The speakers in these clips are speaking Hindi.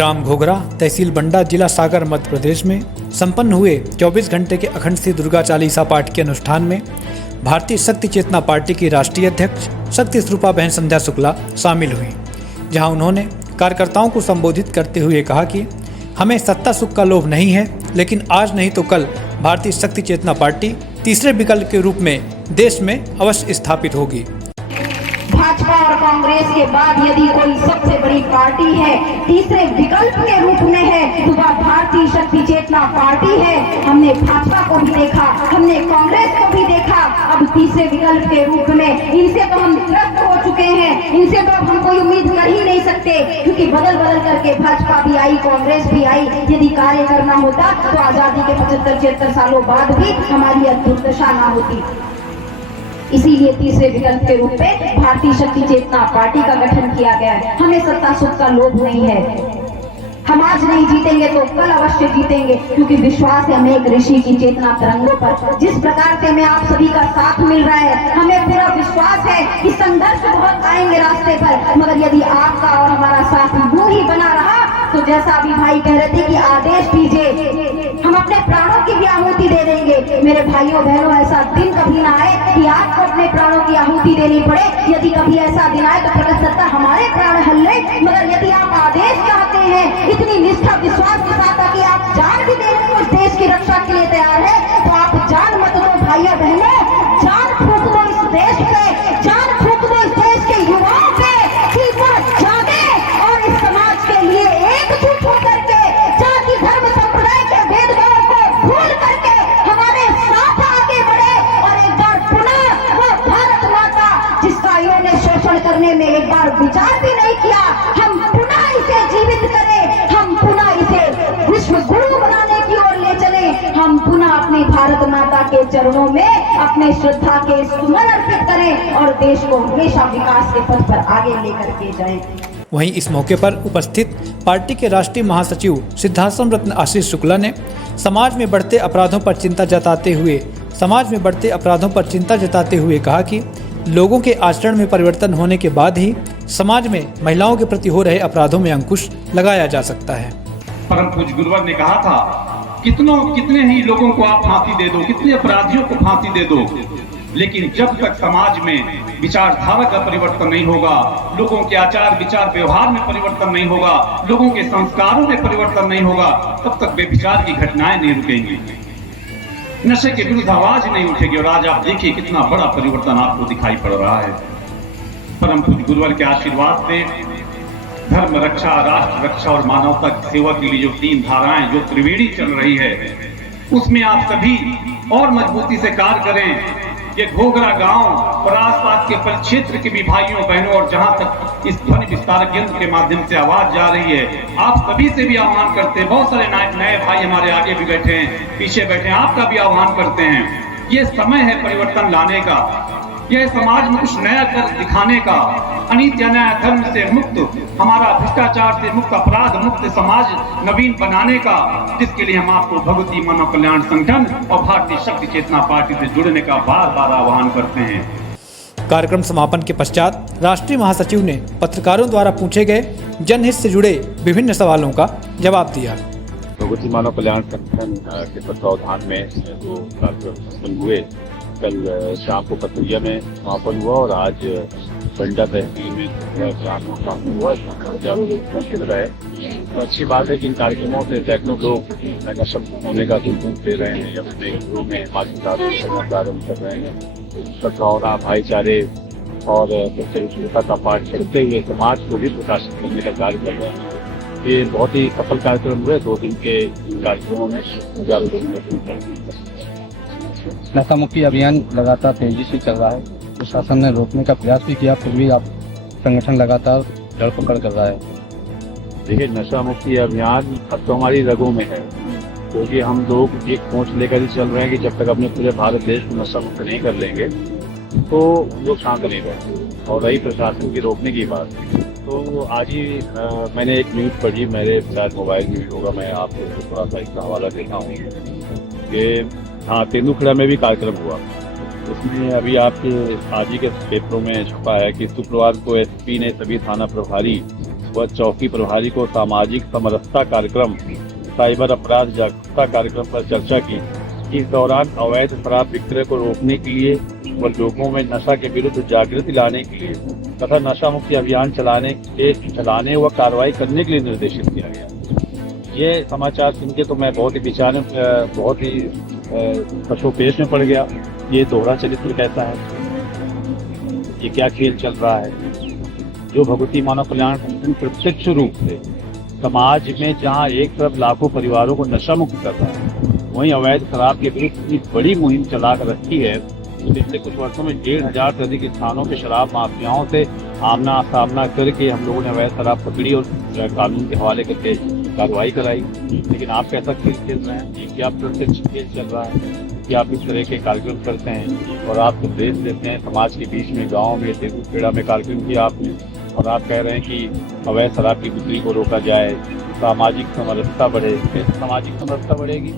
ग्राम घोघरा, तहसील बंडा, जिला सागर, मध्य प्रदेश में संपन्न हुए 24 घंटे के अखंड श्री दुर्गा चालीसा पाठ के अनुष्ठान में भारतीय शक्ति चेतना पार्टी की राष्ट्रीय अध्यक्ष शक्ति स्वरूपा बहन संध्या शुक्ला शामिल हुई, जहां उन्होंने कार्यकर्ताओं को संबोधित करते हुए कहा कि हमें सत्ता सुख का लोभ नहीं है, लेकिन आज नहीं तो कल भारतीय शक्ति चेतना पार्टी तीसरे विकल्प के रूप में देश में अवश्य स्थापित होगी। भाजपा और कांग्रेस के बाद यदि कोई सबसे बड़ी पार्टी है, तीसरे विकल्प के रूप में है, तो वह भारतीय शक्ति चेतना पार्टी है। हमने भाजपा को भी देखा, हमने कांग्रेस को भी देखा, अब तीसरे विकल्प के रूप में इनसे तो हम त्रस्त हो चुके हैं, इनसे तो अब हम कोई उम्मीद कर ही नहीं सकते, क्योंकि बदल बदल करके भाजपा भी आई, कांग्रेस भी आई। यदि कार्य करना होता तो आजादी के 75-76 सालों बाद भी हमारी अद्भुत दशा ना होती। इसीलिए तीसरे विकल्प के रूप में भारतीय शक्ति चेतना पार्टी का गठन किया गया है। हमें सत्ता सुख का लोभ नहीं है। हम आज नहीं जीतेंगे तो कल अवश्य जीतेंगे, क्योंकि विश्वास है हमें एक ऋषि की चेतना तरंगों पर। जिस प्रकार से हमें आप सभी का साथ मिल रहा है, हमें पूरा विश्वास है कि संघर्ष बहुत आएंगे रास्ते पर, मगर यदि आपका और हमारा साथ यूं ही बना रहा तो जैसा अभी भाई कह रहे थे कि आदेश दीजिए, हम अपने प्राणों की भी आहुति दे देंगे। मेरे भाइयों बहनों, ऐसा दिन कभी ना आए कि आपको अपने प्राणों की आहुति देनी पड़े। यदि कभी ऐसा दिन आए तो प्रकट सत्ता हमारे प्राण हल्ले, मगर यदि आप आदेश चाहते हैं इतनी निष्ठा विश्वास के साथ कि आप जान भी देने को इस देश की रक्षा के लिए तैयार है, तो आप जान मत दो भाइयों बहनों, जान फूंक दो इस देश पे, जान फूंक दो इस देश के युवाओं पे, कि वो जागे और इस समाज के लिए एकजुट होकर के जाति धर्म संप्रदाय के भेदभाव को भूल करके हमारे साथ आगे बढ़े और एक बार पुनः वो भारत माता जिसका इन्होंने शोषण करने में एक बार विचार भी नहीं किया, हम पुनः इसे जीवित करें, हम पुनः इसे विश्व गुरु बनाने की ओर ले चले, हम पुनः अपनी भारत माता के चरणों में अपने श्रद्धा के सुमन अर्पित करें और देश को हमेशा विकास के पथ पर आगे लेकर के जाएं। वहीं इस मौके पर उपस्थित पार्टी के राष्ट्रीय महासचिव सिद्धाश्रम रत्न आशीष शुक्ला ने समाज में बढ़ते अपराधों पर चिंता जताते हुए कहा कि लोगों के आचरण में परिवर्तन होने के बाद ही समाज में महिलाओं के प्रति हो रहे अपराधों में अंकुश लगाया जा सकता है। परम पूज्य गुरुवर ने कहा था, कितने ही लोगों को आप फांसी दे दो, कितने अपराधियों को फांसी दे दो, लेकिन जब तक समाज में विचारधारा का परिवर्तन नहीं होगा, लोगों के आचार विचार व्यवहार में परिवर्तन नहीं होगा, लोगों के संस्कारों में परिवर्तन नहीं होगा, तब तक बेविचार की घटनाएं नहीं रुकेंगी, नशे के विरुद्ध आवाज नहीं उठेगी। और आज आप देखिए कितना बड़ा परिवर्तन आपको दिखाई पड़ रहा है। परम पूज्य गुरुवर के आशीर्वाद से धर्म रक्षा, राष्ट्र रक्षा और मानवता की सेवा के लिए जो 3 धाराएं, जो त्रिवेणी चल रही है, उसमें आप सभी और मजबूती से कार्य करें। ये घोघरा गांव और आसपास के परिक्षेत्र के भी भाइयों बहनों और जहां तक इस ध्वनि विस्तारक यंत्र के माध्यम से आवाज जा रही है, आप सभी से भी आह्वान करते हैं। बहुत सारे नए भाई हमारे आगे भी बैठे हैं, पीछे बैठे हैं, आपका भी आह्वान करते हैं। ये समय है परिवर्तन लाने का, यह समाज में कुछ नया कर दिखाने का, अनित्य न्याय धर्म से मुक्त, हमारा भ्रष्टाचार से मुक्त, अपराध मुक्त समाज नवीन बनाने का, जिसके लिए हम आपको भगवती मानव कल्याण संगठन और भारतीय शक्ति चेतना पार्टी से जुड़ने का बार बार आह्वान करते हैं। कार्यक्रम समापन के पश्चात राष्ट्रीय महासचिव ने पत्रकारों द्वारा पूछे गए जनहित से जुड़े विभिन्न सवालों का जवाब दिया। भगवती मानव कल्याण संगठन के तत्वावधान में जो कार्यक्रम हुए, कल शाम को पतुरिया में समापन हुआ और आज बंडा तहसील में हुआ। तो अच्छी बात है कि इन कार्यक्रमों से सैकड़ों लोग नशा होने का संदेश दे रहे हैं, अपने घरों में प्रारंभ कर रहे हैं। सद्भावना, भाईचारे और सत्यनिष्ठता का पाठ करते हुए समाज को भी प्रकाशित करने का कार्य कर रहे हैं। ये बहुत ही सफल कार्यक्रम हुए। 2 दिन के कार्यक्रमों में नशा मुक्ति अभियान लगातार तेजी से चल रहा है। प्रशासन ने रोकने का प्रयास भी किया, फिर भी आप संगठन लगातार धरपकड़ कर रहा है। देखिए, नशा मुक्ति अभियान अब तो हमारी रगों में है, क्योंकि हम लोग एक सोच लेकर ही चल रहे हैं कि जब तक अपने पूरे भारत देश को नशा मुक्त नहीं कर लेंगे तो लोग शांत नहीं रहेंगे। और रही प्रशासन की रोकने की बात, तो आज ही मैंने एक न्यूज़ पढ़ी, मेरे शायद मोबाइल में भी होगा, मैं आपको थोड़ा सा इसका हवाला देता हूँ कि हाँ, तेंदुखेड़ा में भी कार्यक्रम हुआ। उसमें अभी आपके आज ही के पेपरों में छपा है कि शुक्रवार को एसपी ने सभी थाना प्रभारी व चौकी प्रभारी को सामाजिक समरसता कार्यक्रम, साइबर अपराध जागरूकता कार्यक्रम पर चर्चा की। इस दौरान अवैध शराब विक्रय को रोकने के लिए व लोगों में नशा के विरुद्ध जागृति लाने के लिए तथा नशा मुक्ति अभियान चलाने व कार्रवाई करने के लिए निर्देशित किया गया। ये समाचार सुन के तो मैं बहुत ही कशोपेश में पड़ गया। ये दोहरा चरित्र कैसा है, ये क्या खेल चल रहा है? जो भगवती मानव कल्याण संगठन प्रत्यक्ष रूप से समाज में जहां एक तरफ लाखों परिवारों को नशा मुक्त कर रहा है, वहीं अवैध शराब के विरुद्ध इतनी बड़ी मुहिम चला कर रखी है। पिछले कुछ वर्षों में 1,500 से अधिक स्थानों पे शराब माफियाओं से आमना सामना करके हम लोगों ने अवैध शराब पकड़ी और कानून के हवाले करके कार्रवाई कराई। लेकिन आप कैसा खेल खेल रहे हैं? ये क्या प्रत्यक्ष खेल चल रहा है कि आप इस तरह के कार्यक्रम करते हैं और आप संदेश देते हैं समाज के बीच में, गाँव में, देहू खेड़ा में कार्यक्रम किया आपने, और आप कह रहे हैं कि अवैध शराब की बिक्री को रोका जाए, सामाजिक समरसता बढ़े। कैसे सामाजिक समरसता बढ़ेगी?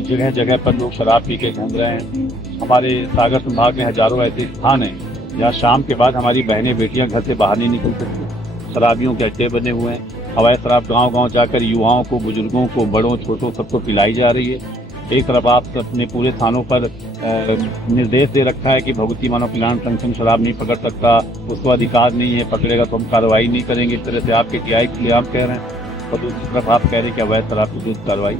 जगह जगह पर लोग शराब पी के घूम रहे हैं। हमारे सागर संभाग में हजारों ऐसे स्थान हैं जहाँ शाम के बाद हमारी बहनें बेटियां घर से बाहर नहीं निकल सकती। शराबियों के अड्डे बने हुए हैं। अवैध शराब गांव-गांव जाकर युवाओं को, बुजुर्गों को, बड़ों छोटों सबको पिलाई जा रही है। एक तरफ आप अपने पूरे थानों पर निर्देश दे रखा है कि भगवती मानव कल्याण संगठन शराब नहीं पकड़ सकता, उसको अधिकार नहीं है, पकड़ेगा तो हम कार्रवाई नहीं करेंगे। इस तरह से आपके टीआई खुलेआम कह रहे हैं और दूसरी तरफ आप कह रहे हैं कि अवैध शराब की विरुद्ध कार्रवाई।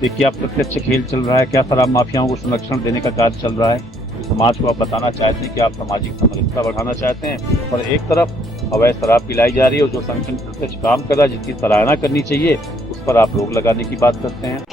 देखिए, आप प्रत्यक्ष खेल चल रहा है। क्या शराब माफियाओं को संरक्षण देने का कार्य चल रहा है? समाज को आप बताना चाहते हैं कि आप सामाजिक समरसता बढ़ाना चाहते हैं, और एक तरफ अवैध शराब पिलाई जा रही है और जो संगठन प्रत्यक्ष काम कर रहा है, जिसकी सराहना करनी चाहिए, उस पर आप रोक लगाने की बात करते हैं।